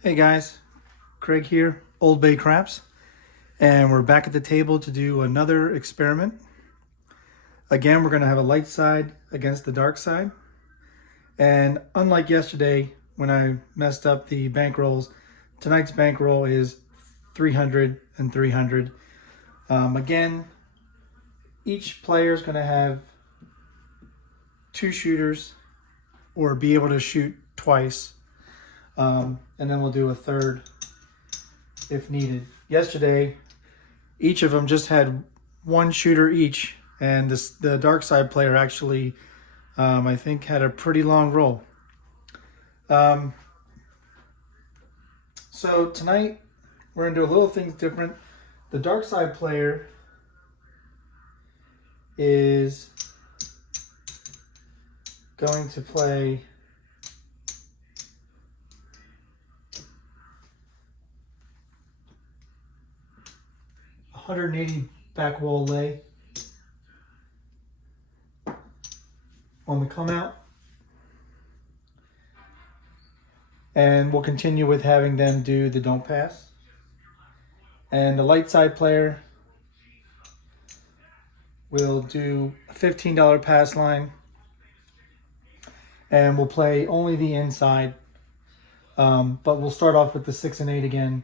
Hey guys, Craig here, Old Bay Craps, and we're back at the table to do another experiment. Again, we're going to have a light side against the dark side. And unlike yesterday when I messed up the bankrolls, tonight's bankroll is 300 and 300. Again, each player is going to have two shooters or be able to shoot twice. And then we'll do a third if needed. Yesterday, each of them just had one shooter each, and the dark side player actually, I think, had a pretty long roll. So tonight, we're going to do a little things different. The dark side player is going to play .180 Backwall Lay on the come out. And we'll continue with having them do the don't pass. And the light side player will do a $15 pass line. And we'll play only the inside. But we'll start off with the 6 and 8 again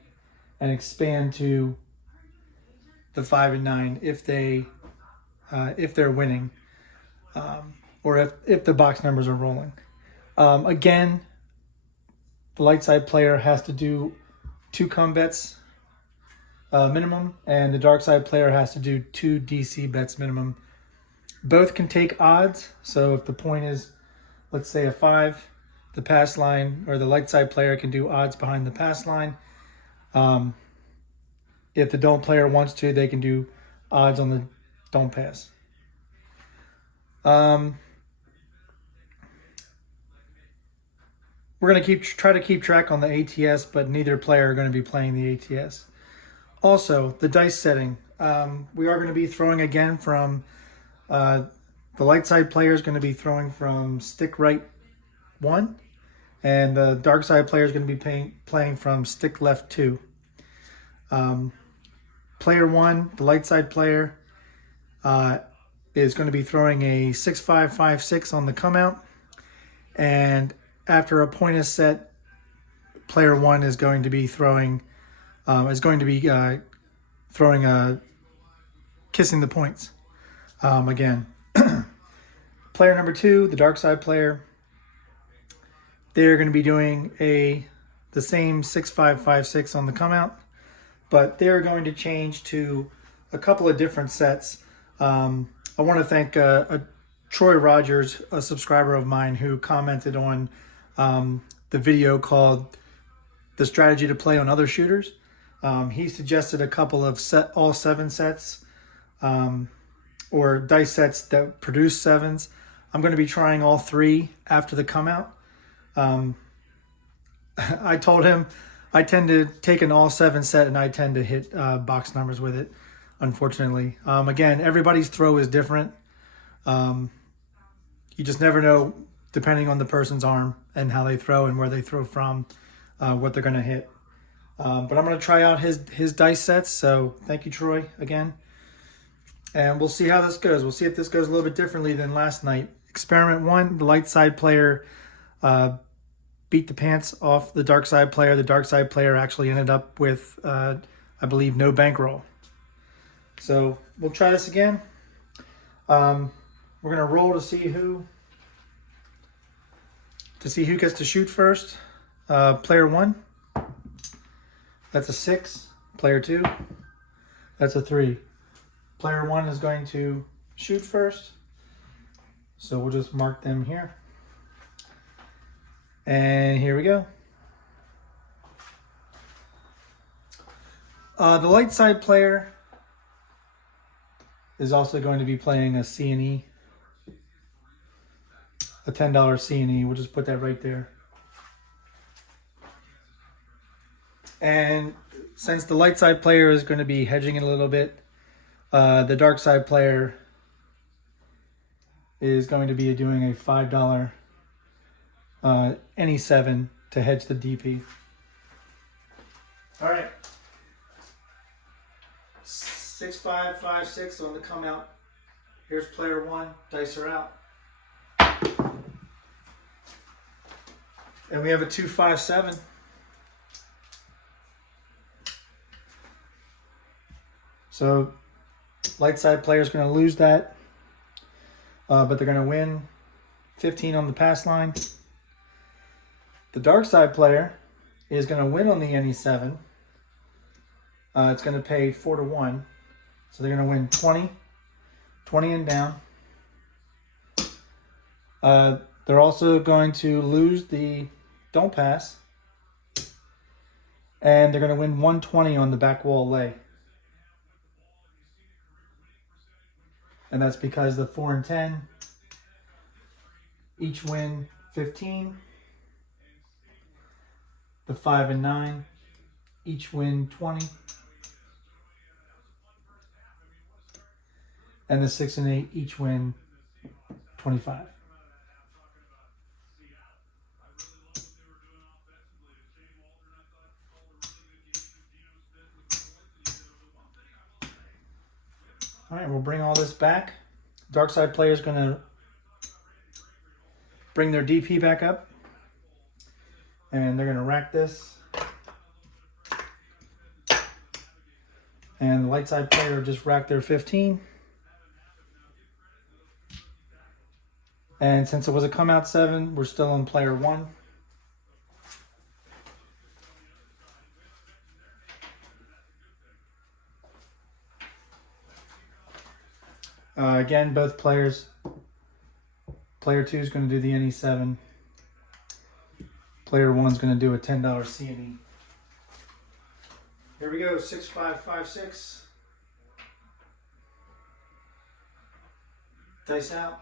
and expand to the 5 and 9 if they're winning, or if the box numbers are rolling. Again, the light side player has to do 2 come bets minimum, and the dark side player has to do 2 DC bets minimum. Both can take odds, so if the point is, let's say, a 5, the pass line or the light side player can do odds behind the pass line. If the don't player wants to, they can do odds on the don't pass. We're going to try to keep track on the ATS, but neither player are going to be playing the ATS. Also, the dice setting. We are going to be throwing again from the light side player is going to be throwing from stick right 1, and the dark side player is going to be playing from stick left 2. Player 1, the light side player, is going to be throwing a 6-5-5-6 on the come out, and after a point is set, player 1 is going to be throwing kissing the points. Again, player number 2, the dark side player, they're going to be doing the same 6-5-5-6 on the come out, but they're going to change to a couple of different sets. I want to thank Troy Rogers, a subscriber of mine, who commented on the video called "The Strategy to Play on Other Shooters." He suggested a couple of all 7 sets, or dice sets that produce 7s. I'm going to be trying all 3 after the come out. I told him I tend to take an all 7 set and I tend to hit box numbers with it, unfortunately. Again, everybody's throw is different. You just never know, depending on the person's arm and how they throw and where they throw from, what they're going to hit. But I'm going to try out his dice sets. So thank you, Troy, again. And we'll see how this goes. We'll see if this goes a little bit differently than last night. Experiment 1, the light side player beat the pants off the dark side player. The dark side player actually ended up with, I believe, no bankroll. So we'll try this again. We're going to roll to see who gets to shoot first. Player 1, that's a 6. Player 2, that's a 3. Player 1 is going to shoot first, so we'll just mark them here. And here we go. The light side player is also going to be playing a C&E, a $10 C&E. We'll just put that right there. And since the light side player is going to be hedging it a little bit, the dark side player is going to be doing a $5 any 7 to hedge the DP. All right. 6, 5, 5, 6 on the come out. Here's player 1. Dice are out. And we have a 2, 5, 7. So Lightside player is going to lose that, but they're going to win 15 on the pass line. The Darkside player is going to win on the NE7. It's going to pay 4 to 1. So they're going to win 20, 20 and down. They're also going to lose the don't pass. And they're going to win 120 on the Backwall Lay. And that's because the 4 and 10 each win 15. The 5 and 9 each win 20. And the 6 and 8 each win 25. All right, we'll bring all this back. Darkside player is going to bring their DP back up. And they're going to rack this. And the Lightside player just racked their 15. And since it was a come out 7, we're still on player 1. Again, both players. Player 2 is going to do the NE7. Player 1 is going to do a $10 C&E. Here we go, 6, 5, 5, 6. Dice out.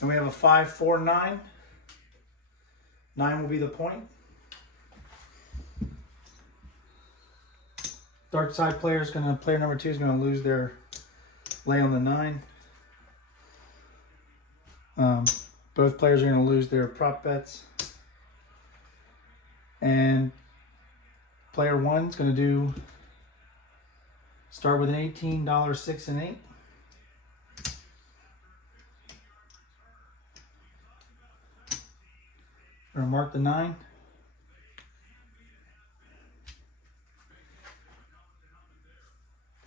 And we have a 5, 4, 9. 9 will be the point. Darkside player player number 2 is going to lose their lay on the 9. Both players are going to lose their prop bets. And player 1 is going to start with an $18 6 and 8. We're going to mark the 9.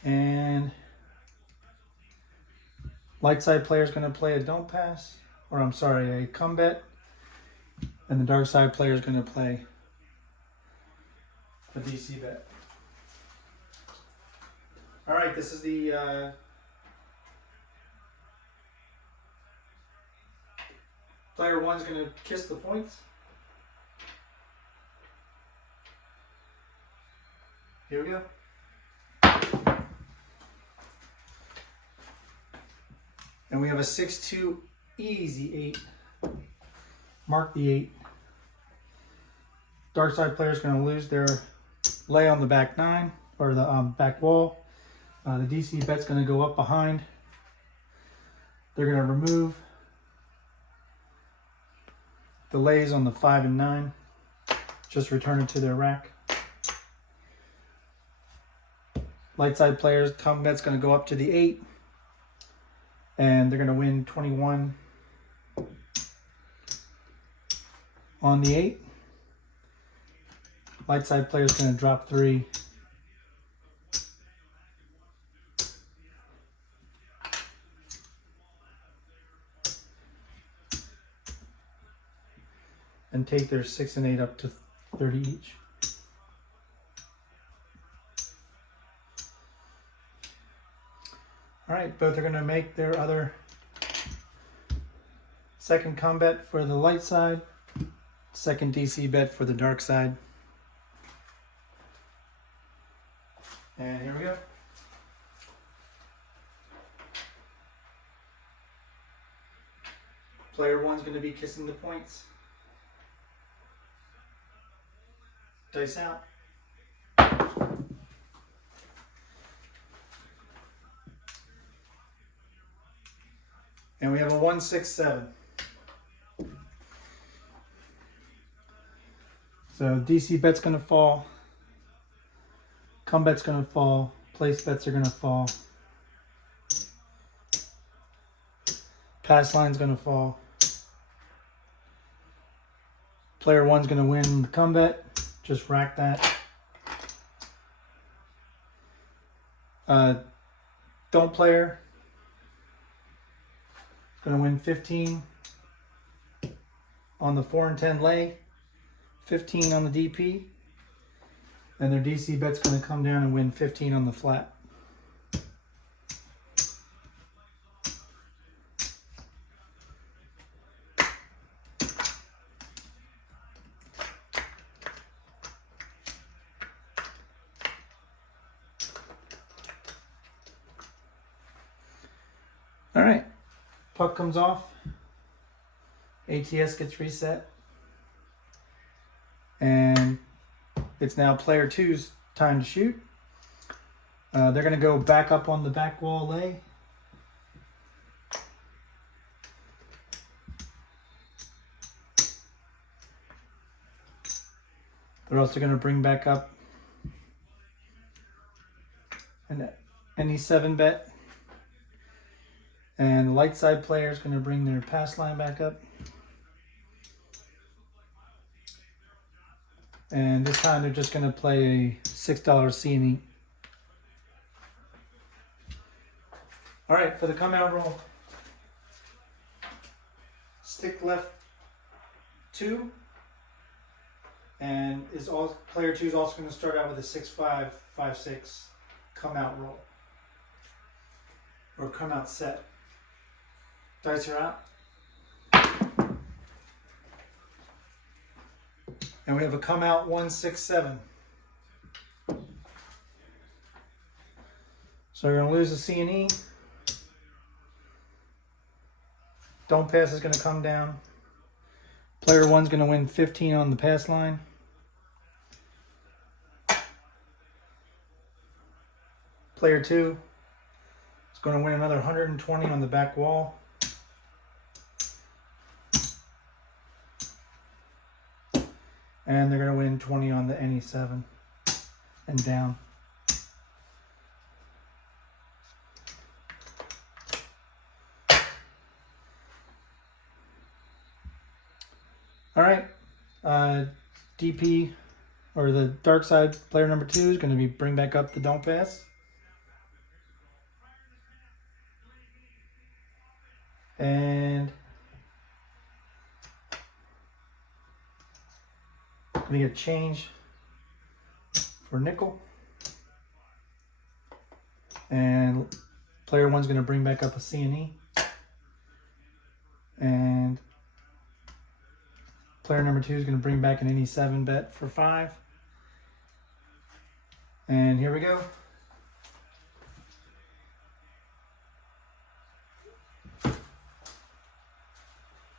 And Lightside player is going to play a don't pass, or I'm sorry, a come bet. And the Darkside player is going to play a DC bet. All right, this is the player 1's going to kiss the points. Here we go. And we have a 6-2 easy 8. Mark the 8. Darkside player is going to lose their lay on the back 9, or the back wall. The DC bet's going to go up behind. They're going to remove the lays on the 5 and 9. Just return it to their rack. Lightside players, come bet's going to go up to the 8. And they're going to win 21 on the 8. Lightside player is going to drop 3. And take their 6 and 8 up to 30 each. All right, both are going to make their other second come bet for the light side, second DC bet for the dark side. And here we go. Player 1's going to be kissing the points. Dice out. And we have a 1, 6, 7. So DC bet's gonna fall, come bet's gonna fall, place bets are gonna fall, pass line's gonna fall, player one's gonna win the come bet, just rack that. Don't player gonna win 15 on the 4 and 10 lay, 15 on the DP, and their DC bet's gonna come down and win 15 on the flat. All right, puck comes off, ATS gets reset, and it's now player two's time to shoot. They're gonna go back up on the Backwall Lay. They're also gonna bring back up an any 7 bet. And the Lightside player is going to bring their pass line back up. And this time they're just going to play a $6 C&E. All right, for the come out roll, stick left 2, and player 2 is also going to start out with a 6-5, 5-6 come out roll, or come out set. Dice are out. And we have a come out 1-6-7. So we're going to lose the C&E. Don't pass is going to come down. Player one's going to win 15 on the pass line. Player two is going to win another 120 on the back wall. And they're going to win 20 on the NE7 and down. All right, DP, or the Darkside player number 2 is going to bring back up the don't pass. And I'm going to get a change for nickel. And player one's going to bring back up a C&E. And player number 2 is going to bring back an NE7 bet for 5. And here we go.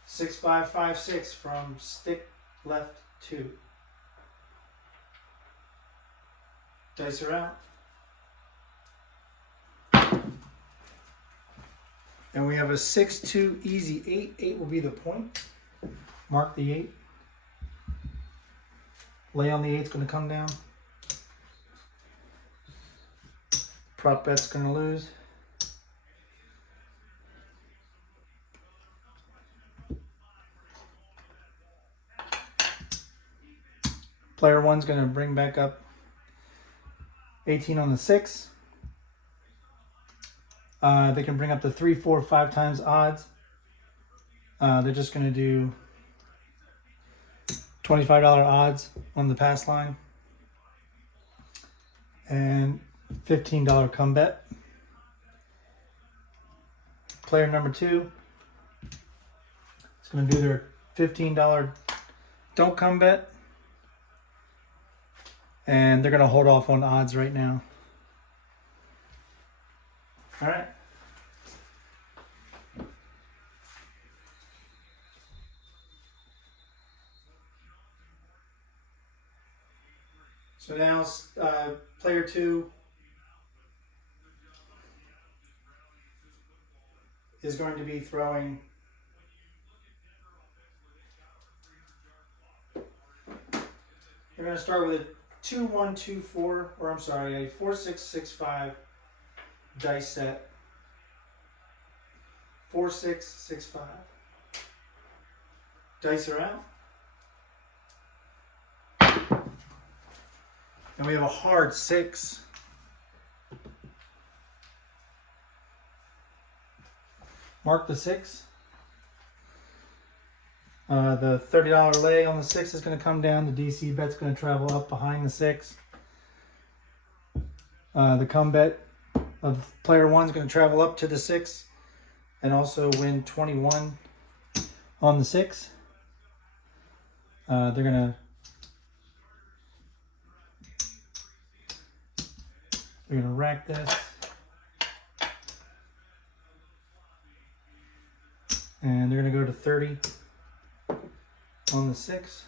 Six, 5, 5, 6 from stick left 2. Dice are out. And we have a 6-2 easy 8. 8 will be the point. Mark the 8. Lay on the 8's going to come down. Prop bet's going to lose. Player one's going to bring back up 18 on the 6. They can bring up the 3, 4, 5 times odds. They're just going to do $25 odds on the pass line and $15 come bet. Player number 2 is going to do their $15 don't come bet, and they're going to hold off on odds right now. All right. So now player 2 is going to be throwing You're going to start with a 2-1-2-4, or I'm sorry, a 4-6-6-5 dice set. 4-6-6-5. Dice are out. And we have a hard 6. Mark the 6. The $30 lay on the 6 is going to come down. The DC bet's going to travel up behind the 6. The come bet of player 1 is going to travel up to the 6 and also win 21 on the 6. They're going to rack this. And they're going to go to 30 on the 6.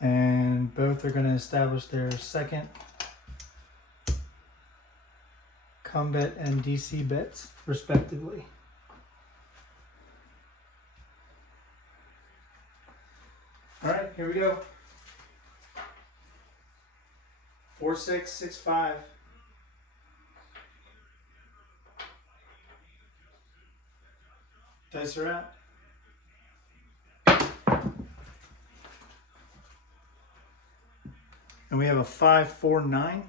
And both are going to establish their second come bet and DC bets, respectively. All right, here we go. 4-6-6-5. Dice are out. And we have a 5-4-9.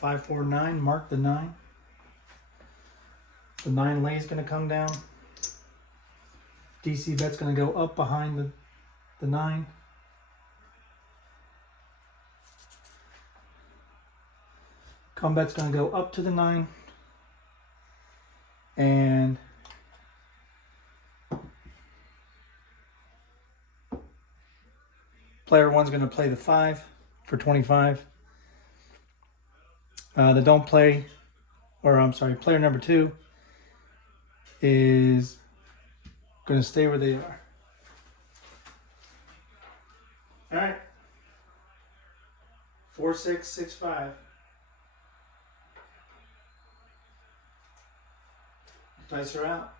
5-4-9, mark the 9. The 9 lay is going to come down. DC bet's going to go up behind the 9. Come bet's going to go up to the 9. And player 1's going to play the 5 for 25. The don't play, or I'm sorry, player number 2 is going to stay where they are. All right. 4-6-6-5. Dice are out.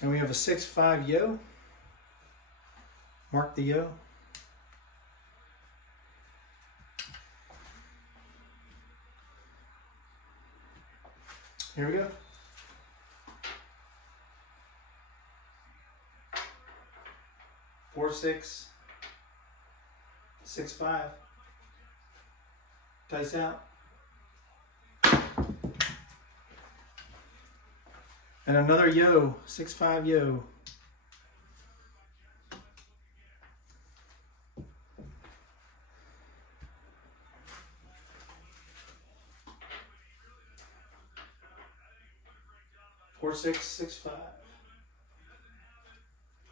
And we have a 6-5 yo. Mark the yo. Here we go. 4-6-6-5. Dice out. And another yo, 6-5 yo. Four, 6-5.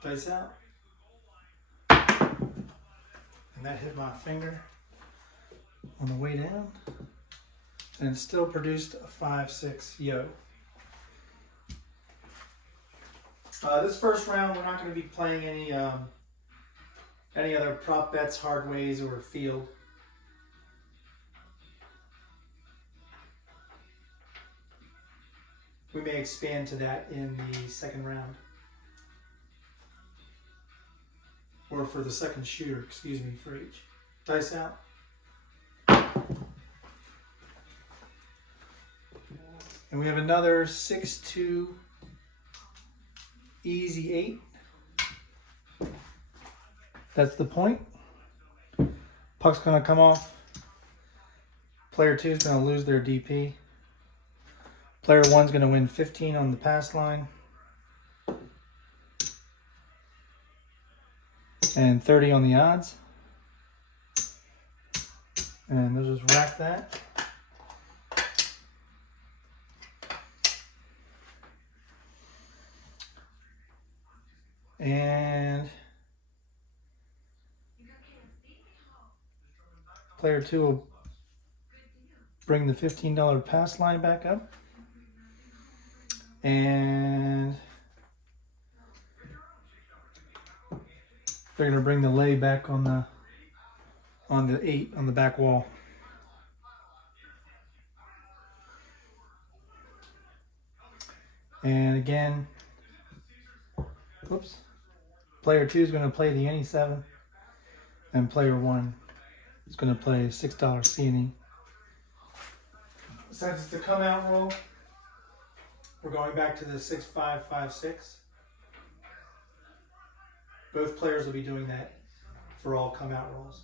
Dice out. And that hit my finger on the way down. And it still produced a 5-6 yo. This first round, we're not going to be playing any other prop bets, hard ways, or field. We may expand to that in the second round. Or for the second shooter, excuse me, for each. Dice out. And we have another 6-2 easy 8. That's the point. Puck's going to come off. Player 2 is going to lose their DP. Player 1 is going to win 15 on the pass line. And 30 on the odds. And they'll just rack that. And player 2 will bring the $15 pass line back up. And they're going to bring the lay back on the 8 on the back wall. And again, oops, player 2 is going to play the any 7, and player 1 is going to play $6 C&E. Since it's a come out roll, we're going back to the 6-5-5-6. Both players will be doing that for all come out rolls.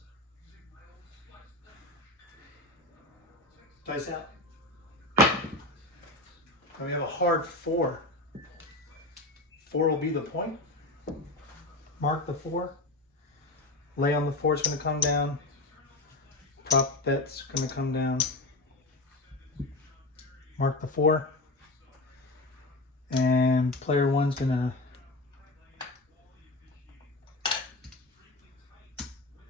Dice out. And we have a hard 4. 4 will be the point. Mark the 4. Lay on the 4 is going to come down. Prop bet's going to come down. Mark the 4. And player 1's going to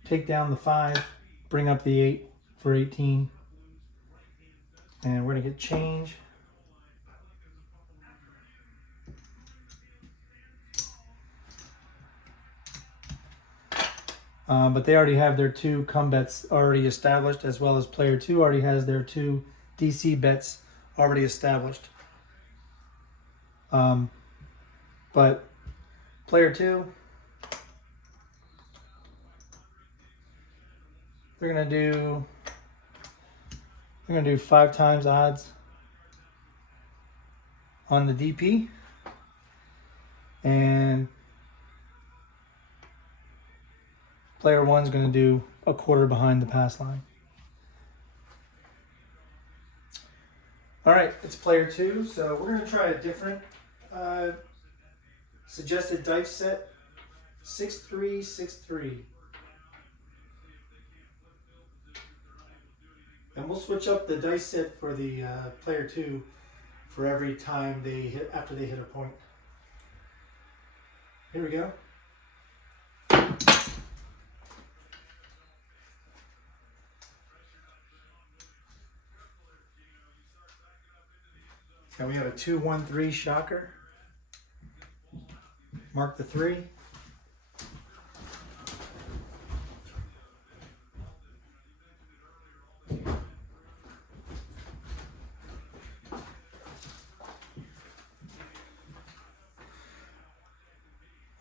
take down the 5, bring up the 8 for 18. And we're going to get change. But they already have their 2 come bets already established, as well as player 2 already has their 2 DC bets already established. But player 2, they're gonna do 5 times odds on the DP, and player 1's going to do a quarter behind the pass line. All right, it's player 2, so we're going to try a different suggested dice set, 6-3-6-3. And we'll switch up the dice set for the player 2 for every time they hit, after they hit a point. Here we go. And we have a 2-1-3 shocker. Mark the 3.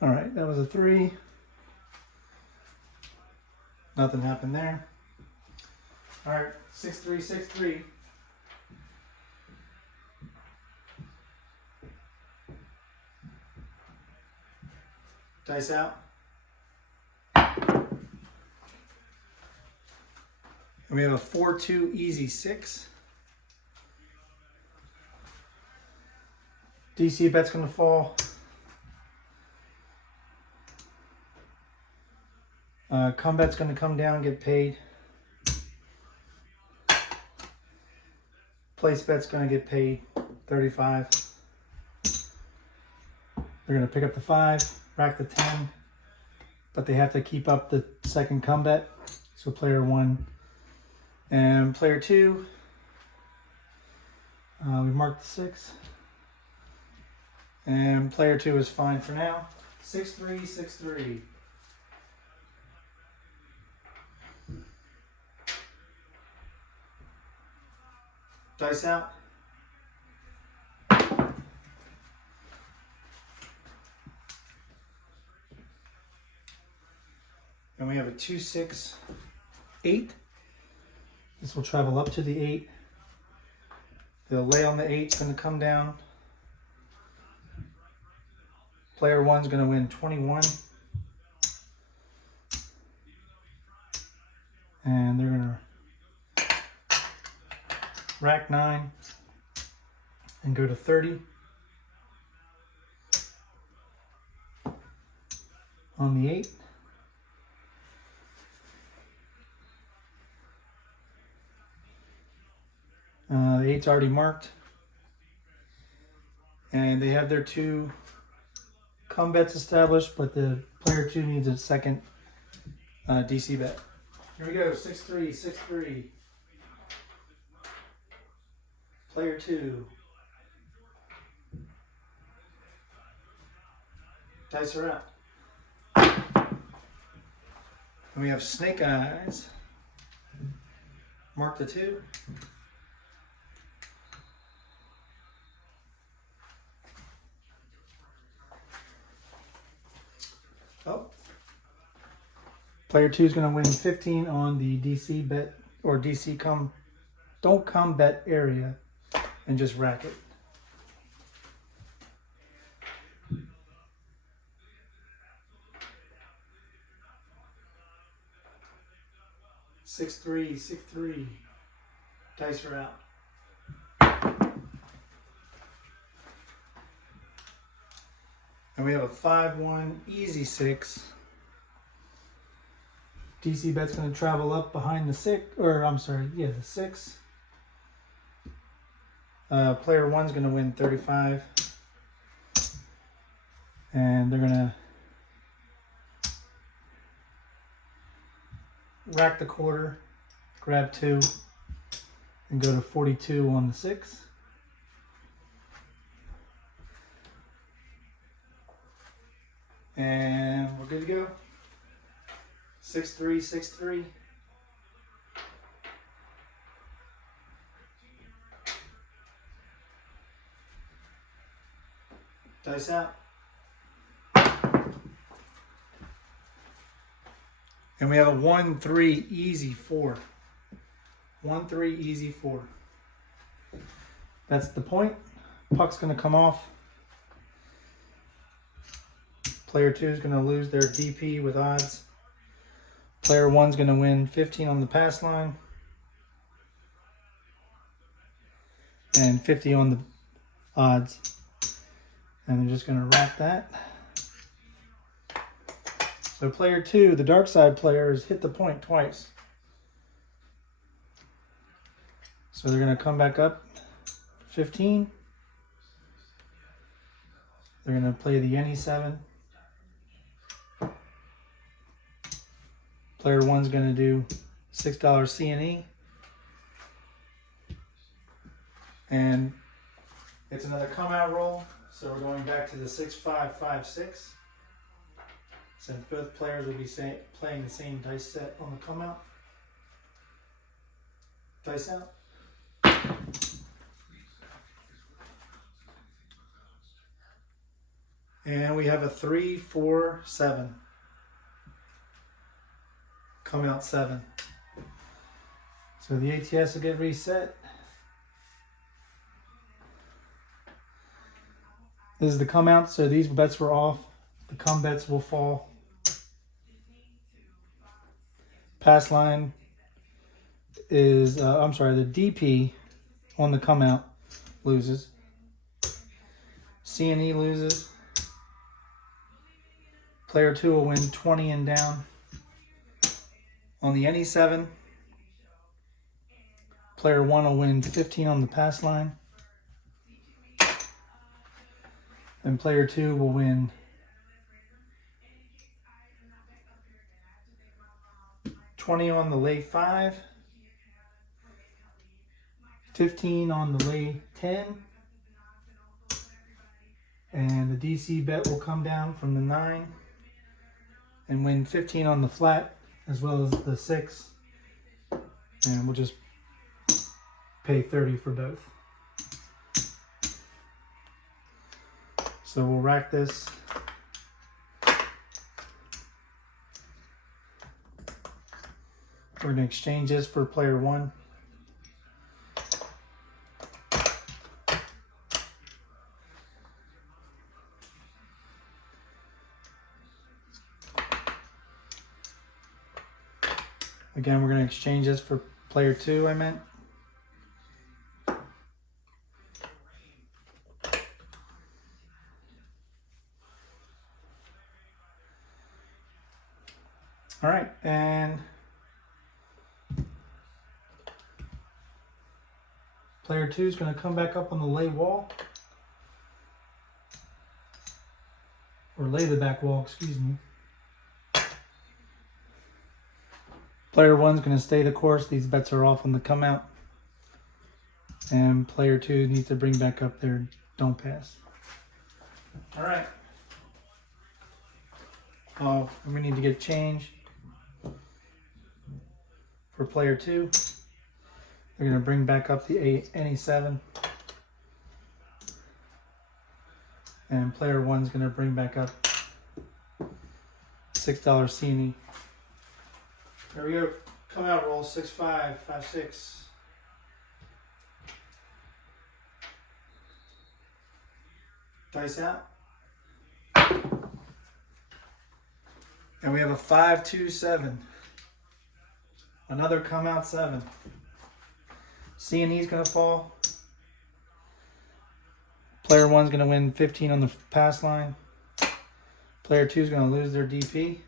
All right, that was a 3. Nothing happened there. All right, 6-3-6-3. Dice out. And we have a 4-2 easy 6. DC bet's going to fall. Combat's going to come down and get paid. Place bet's going to get paid 35. They're going to pick up the 5. Rack the 10, but they have to keep up the second combat. So player 1 and player 2, we marked the 6, and player 2 is fine for now. 6-3-6-3. Dice out. And we have a 2-6-8. This will travel up to the 8. The lay on the 8 is going to come down. Player 1 is going to win 21. And they're going to rack 9 and go to 30. On the 8. The 8's already marked, and they have their 2 come bets established, but the player 2 needs a second DC bet. Here we go, 6-3-6-3. Player 2. Dice are out. And we have Snake Eyes. Mark the 2. Player 2 is going to win 15 on the DC bet or don't come bet area and just rack it. Six three, 6-3. Dice are out. And we have a 5-1 easy 6. DC bet's going to travel up behind the 6, or I'm sorry, yeah, the 6. Player 1's going to win 35. And they're going to rack the quarter, grab 2, and go to 42 on the 6. And we're good to go. 6-3, 6-3. Dice out. And we have a 1-3 easy 4. 1-3 easy 4. That's the point. Puck's going to come off. Player 2 is going to lose their DP with odds. Player 1's going to win 15 on the pass line. And 50 on the odds. And they're just going to rack that. So player 2, the Darkside player, has hit the point twice. So they're going to come back up 15. They're going to play the any 7. Player 1's going to do $6 C&E. And it's another come out roll. So we're going back to the 6-5-5-6. Since both players will be playing the same dice set on the come out. Dice out. And we have a 3-4-7. Come out 7. So the ATS will get reset. This is the come out, so these bets were off. The come bets will fall. Pass line is, the DP on the come out loses. C&E loses. Player 2 will win 20 and down. On the any 7, player 1 will win 15 on the pass line. And player 2 will win 20 on the lay 5, 15 on the lay 10, and the DC bet will come down from the 9 and win 15 on the flat as well as the 6, and we'll just pay 30 for both. So we'll rack this. We're going to exchange this for player 1. Again, we're going to exchange this for player 2, I meant. All right, and player 2 is going to come back up on the lay wall, or lay the back wall, excuse me. Player 1's going to stay the course. These bets are off on the come out. And player 2 needs to bring back up their don't pass. All right. Oh, and we need to get change for player 2. They're going to bring back up the any 7. And player 1's going to bring back up $6 C&E. There we go. Come out roll 6-5, 5-6. Dice out. And we have a 5-2-7. Another come out 7. C&E's going to fall. Player 1's going to win 15 on the pass line. Player 2 is going to lose their DP.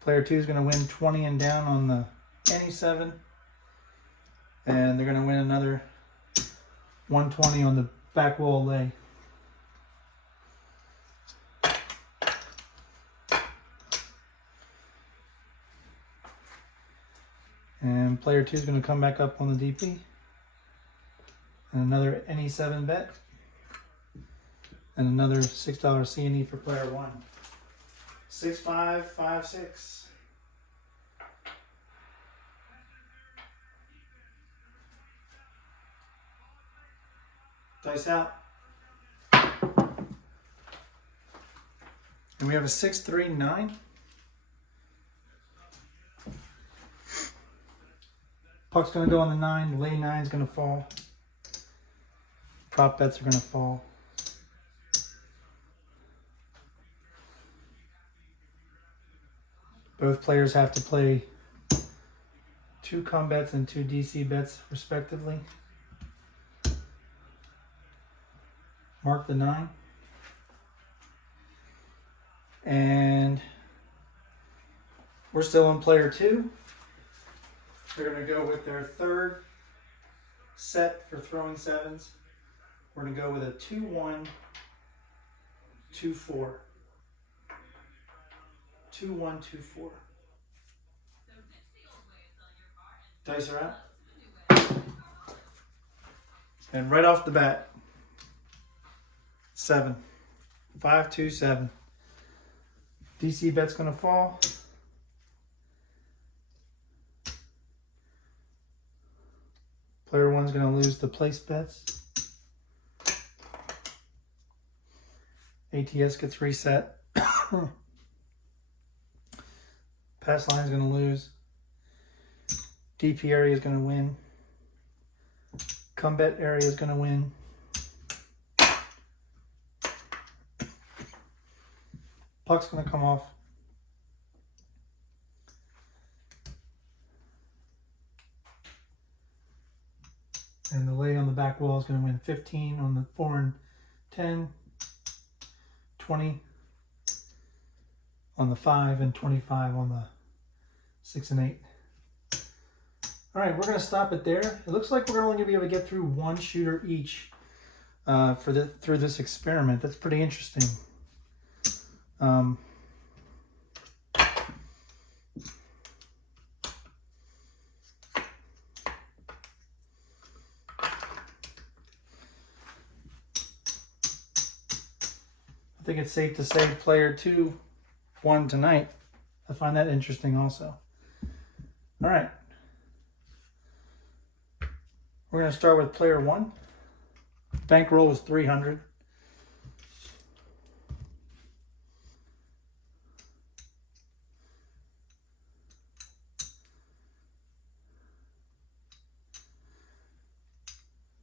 Player 2 is going to win 20 and down on the any 7. And they're going to win another 120 on the Backwall Lay. And player 2 is going to come back up on the DP. And another any 7 bet. And another $6 C&E for player 1. 6-5, 5-6. Dice out. And we have a 6-3-9. Puck's going to go on the 9. Lay 9 is going to fall. Prop bets are going to fall. Both players have to play 2 come bets and 2 DC bets respectively. Mark the 9. And we're still on player 2. They're going to go with their 3rd set for throwing 7s. We're going to go with a 2-1, 2-4. 2-1, 2-4. Dice are out. And right off the bat, 7. 5-2-7. DC bet's going to fall. Player 1's going to lose the place bets. ATS gets reset. Pass line is going to lose. DP area is going to win. Come bet area is going to win. Puck's going to come off. And the lay on the back wall is going to win 15 on the 4 and 10, 20 on the 5, and 25 on the 6 and 8. All right, we're going to stop it there. It looks like we're only going to be able to get through 1 shooter each through this experiment. That's pretty interesting. I think it's safe to say player 2 won tonight. I find that interesting also. All right. We're going to start with player 1. Bankroll is 300.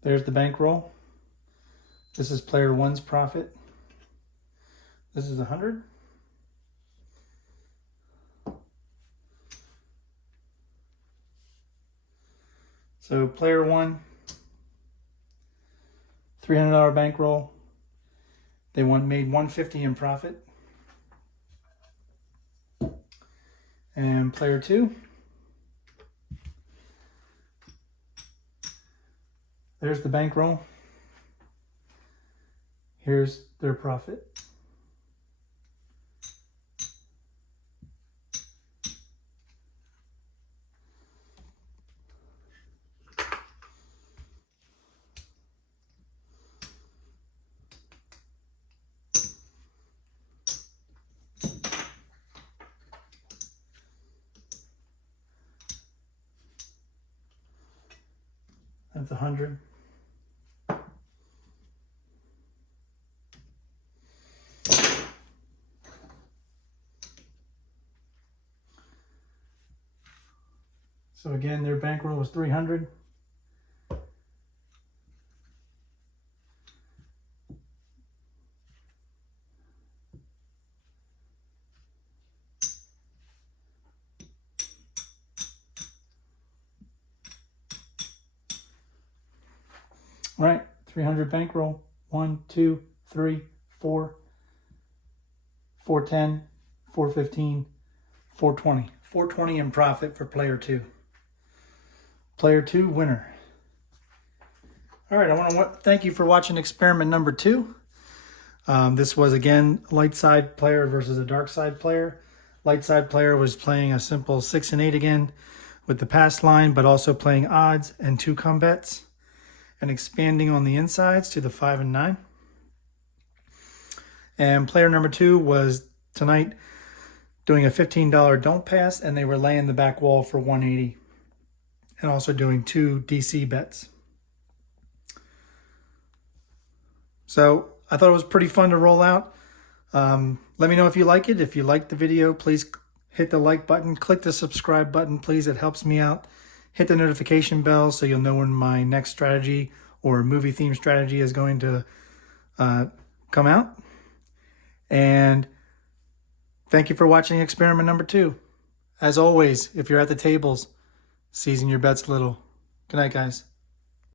There's the bankroll. This is player 1's profit. This is 100. So player 1, $300 bankroll. They made $150 in profit. And player 2, there's the bankroll. Here's their profit. That's 100. So again, their bankroll was 300. All right, 300 bankroll. 1, 2, 3, 4, 410, 415, 420. 420 in profit for player 2. Player 2 winner. All right, I want to thank you for watching experiment number 2. This was again Lightside player versus a Darkside player. Lightside player was playing a simple 6 and 8 again with the pass line, but also playing odds and 2 come bets and expanding on the insides to the 5 and 9. And player number 2 was tonight doing a $15 don't pass, and they were laying the back wall for 180 and also doing 2 DC bets. So I thought it was pretty fun to roll out. Let me know if you like it. If you liked the video, please hit the like button, click the subscribe button, please. It helps me out. Hit the notification bell so you'll know when my next strategy or movie theme strategy is going to come out. And thank you for watching experiment number 2. As always, if you're at the tables, season your bets a little. Good night, guys.